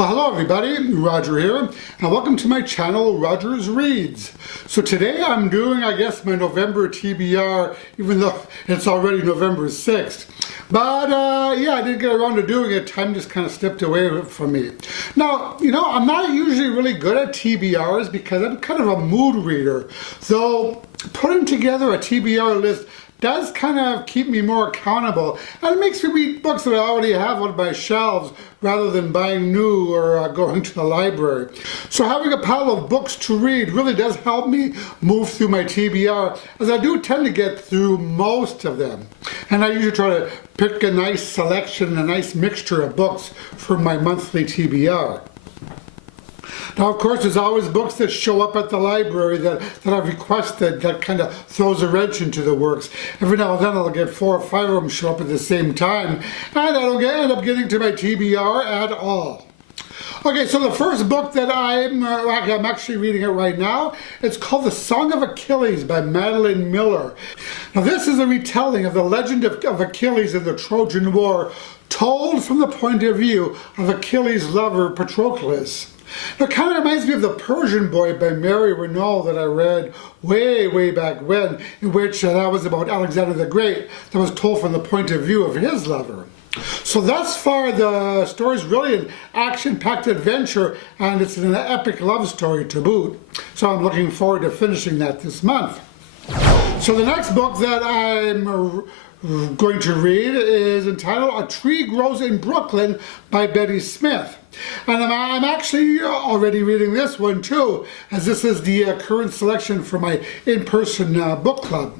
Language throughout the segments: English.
Well, hello everybody, Roger here, and welcome to my channel, Roger's Reads. So today I'm doing, I guess, my November TBR, even though it's already November 6th. But yeah, I didn't get around to doing it. Time just kind of slipped away from me. Now, I'm not usually really good at TBRs because I'm kind of a mood reader. So putting together a TBR list does kind of keep me more accountable, and it makes me read books that I already have on my shelves rather than buying new or going to the library. So having a pile of books to read really does help me move through my TBR, as I do tend to get through most of them. And I usually try to pick a nice selection, a nice mixture of books for my monthly TBR. Now, of course, there's always books that show up at the library that I've requested that kind of throws a wrench into the works. Every now and then I'll get 4 or 5 of them show up at the same time, and I don't end up getting to my TBR at all. Okay, so the first book that I'm actually reading it right now, it's called The Song of Achilles by Madeline Miller. Now, this is a retelling of the legend of Achilles in the Trojan War, told from the point of view of Achilles' lover, Patroclus. Now, it kind of reminds me of The Persian Boy by Mary Renault that I read way back when, in which that was about Alexander the Great, that was told from the point of view of his lover. So thus far, the story is really an action-packed adventure, and it's an epic love story to boot. So I'm looking forward to finishing that this month. So the next book that I'm going to read is entitled A Tree Grows in Brooklyn by Betty Smith. And I'm actually already reading this one too, as this is the current selection for my in-person book club.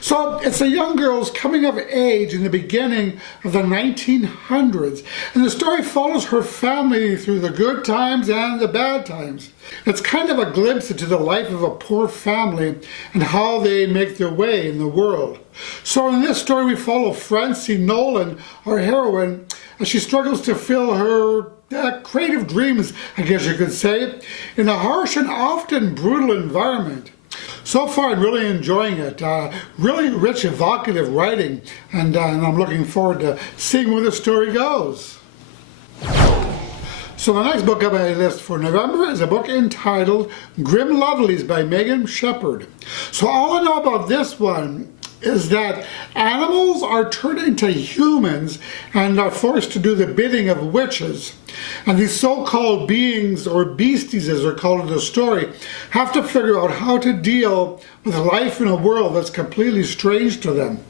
So it's a young girl's coming of age in the beginning of the 1900s, and the story follows her family through the good times and the bad times. It's kind of a glimpse into the life of a poor family and how they make their way in the world. So in this story we follow Francie Nolan, our heroine, as she struggles to fill her creative dreams, I guess you could say, in a harsh and often brutal environment. So far, I'm really enjoying it. Really rich, evocative writing, and I'm looking forward to seeing where the story goes. So the next book on my list for November is a book entitled Grim Lovelies by Megan Shepherd. So all I know about this one is that animals are turned into humans and are forced to do the bidding of witches. And these so-called beings, or beasties as they're called in the story, have to figure out how to deal with life in a world that's completely strange to them.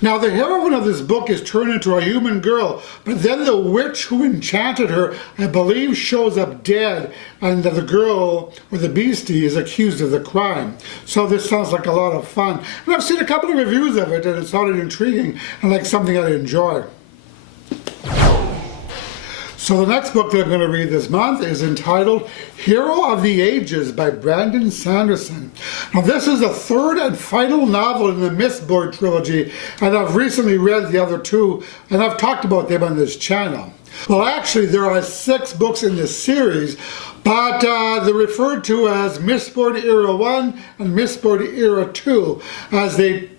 Now, the heroine of this book is turned into a human girl, but then the witch who enchanted her, I believe, shows up dead, and the girl, or the beastie, is accused of the crime. So this sounds like a lot of fun. And I've seen a couple of reviews of it, and it sounded intriguing and like something I'd enjoy. So the next book that I'm going to read this month is entitled Hero of the Ages by Brandon Sanderson. Now, this is the third and final novel in the Mistborn trilogy, and I've recently read the other 2, and I've talked about them on this channel. Well, actually, there are 6 books in this series, but they're referred to as Mistborn Era 1 and Mistborn Era 2, as they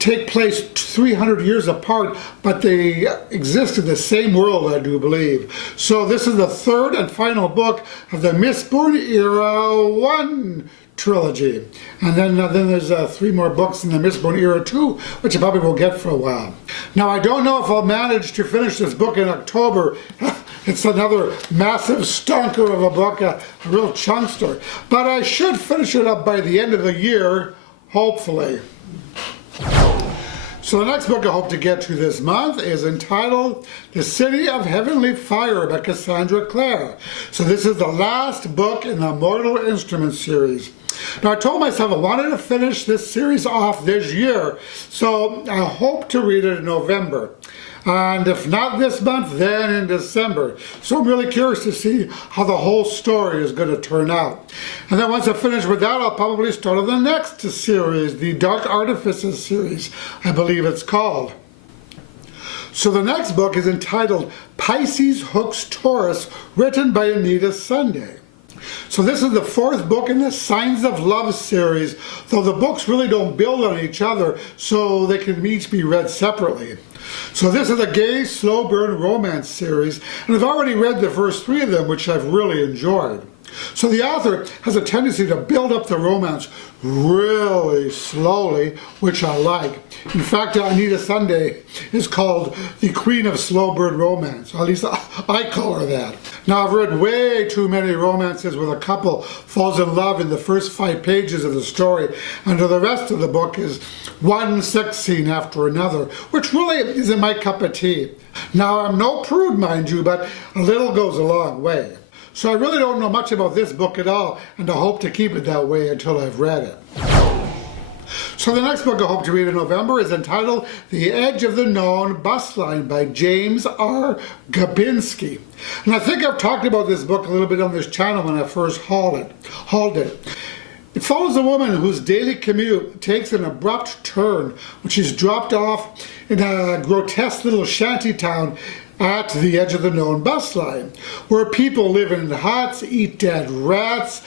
take place 300 years apart, but they exist in the same world, I do believe. So this is the third and final book of the Mistborn Era 1 trilogy. And then there's 3 more books in the Mistborn Era 2, which I probably will get for a while. Now, I don't know if I'll manage to finish this book in October. It's another massive stonker of a book, a real chunkster. But I should finish it up by the end of the year, hopefully. So the next book I hope to get to this month is entitled The City of Heavenly Fire by Cassandra Clare. So this is the last book in the Mortal Instruments series. Now, I told myself I wanted to finish this series off this year, so I hope to read it in November. And if not this month, then in December. So I'm really curious to see how the whole story is going to turn out. And then once I finish with that, I'll probably start on the next series, the Dark Artifices series, I believe it's called. So the next book is entitled Pisces Hooks Taurus, written by Anita Sunday. So this is the fourth book in the Signs of Love series, though the books really don't build on each other, so they can each be read separately. So this is a gay, slow burn romance series, and I've already read the first three of them, which I've really enjoyed. So the author has a tendency to build up the romance really slowly, which I like. In fact, Anita Sunday is called the Queen of Slow Burn Romance. At least I call her that. Now, I've read way too many romances where the couple falls in love in the first 5 pages of the story, and the rest of the book is one sex scene after another, which really isn't my cup of tea. Now, I'm no prude, mind you, but a little goes a long way. So I really don't know much about this book at all, and I hope to keep it that way until I've read it. So the next book I hope to read in November is entitled The Edge of the Known Bustline by James R. Gabinski. And I think I've talked about this book a little bit on this channel when I first hauled it. It follows a woman whose daily commute takes an abrupt turn when she's dropped off in a grotesque little shanty town at the edge of the known bustline, where people live in huts, eat dead rats,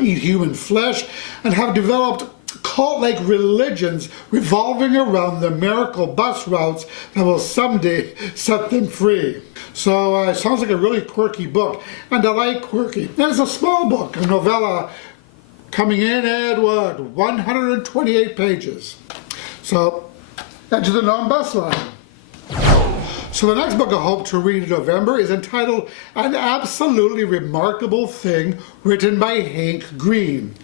eat human flesh, and have developed cult-like religions revolving around the miracle bus routes that will someday set them free. So it sounds like a really quirky book, and I like quirky. And it's a small book, a novella, coming in at 128 pages. So, Edge of the Known Bustline. So the next book I hope to read in November is entitled An Absolutely Remarkable Thing, written by Hank Green.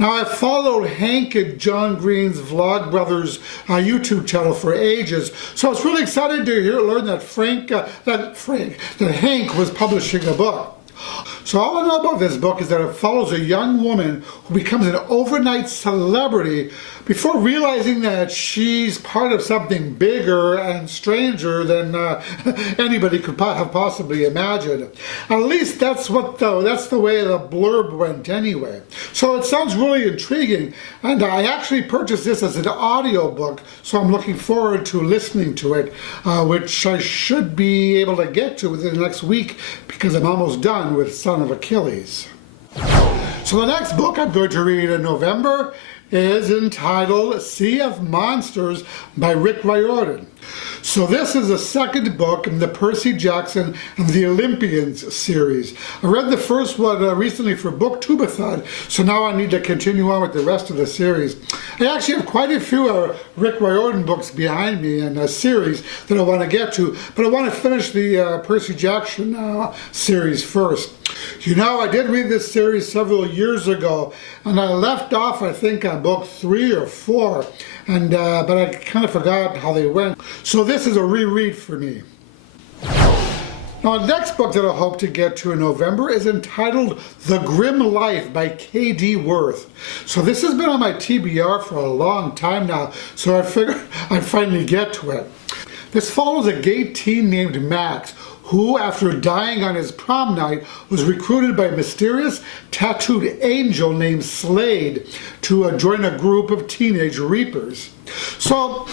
Now, I've followed Hank and John Green's Vlogbrothers YouTube channel for ages, so I was really excited to learn that Hank was publishing a book. So all I know about this book is that it follows a young woman who becomes an overnight celebrity before realizing that she's part of something bigger and stranger than anybody could have possibly imagined. At least that's the way the blurb went anyway. So it sounds really intriguing, and I actually purchased this as an audio book, so I'm looking forward to listening to it, which I should be able to get to within the next week because I'm almost done with Song of Achilles. So the next book I'm going to read in November is entitled Sea of Monsters by Rick Riordan. So this is the second book in the Percy Jackson and the Olympians series. I read the first one recently for Booktubeathon, so now I need to continue on with the rest of the series. I actually have quite a few Rick Riordan books behind me in a series that I want to get to, but I want to finish the Percy Jackson series first. You know, I did read this series several years ago, and I left off, I think, on book 3 or 4, and but I kind of forgot how they went. So this is a reread for me. Now, the next book that I hope to get to in November is entitled The Grim Life by K.D. Worth. So this has been on my TBR for a long time now, so I figured I'd finally get to it. This follows a gay teen named Max, who, after dying on his prom night, was recruited by a mysterious tattooed angel named Slade to join a group of teenage reapers. So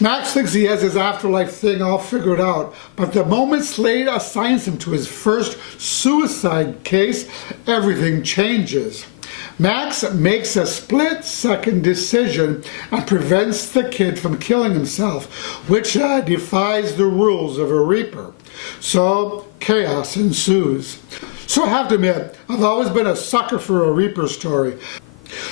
Max thinks he has his afterlife thing all figured out, but the moment Slade assigns him to his first suicide case, everything changes. Max makes a split-second decision and prevents the kid from killing himself, which defies the rules of a Reaper. So chaos ensues. So I have to admit, I've always been a sucker for a Reaper story.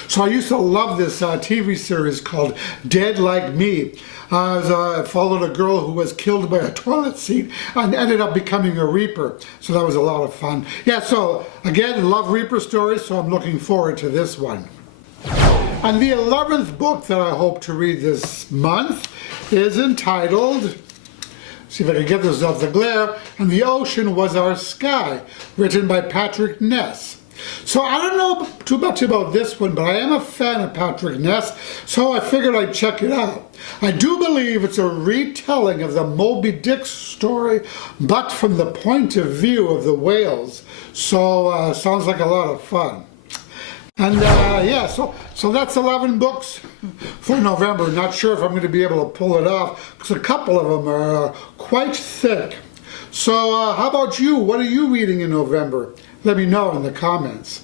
So I used to love this TV series called Dead Like Me. I followed a girl who was killed by a toilet seat and ended up becoming a Reaper. So that was a lot of fun. Yeah, so again, love Reaper stories, so I'm looking forward to this one. And the 11th book that I hope to read this month is entitled, see if I can get this off the glare, And the Ocean Was Our Sky, written by Patrick Ness. So I don't know too much about this one, but I am a fan of Patrick Ness, so I figured I'd check it out. I do believe it's a retelling of the Moby Dick story, but from the point of view of the whales. So sounds like a lot of fun. And yeah, so that's 11 books for November. Not sure if I'm going to be able to pull it off, because a couple of them are quite thick. So how about you? What are you reading in November? Let me know in the comments.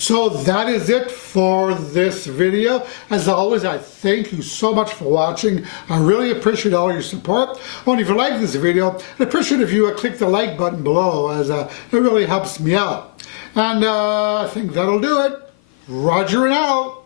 So that is it for this video. As always, I thank you so much for watching. I really appreciate all your support. Well, if you like this video, I'd appreciate if you click the like button below, as it really helps me out. And I think that'll do it. Roger and out.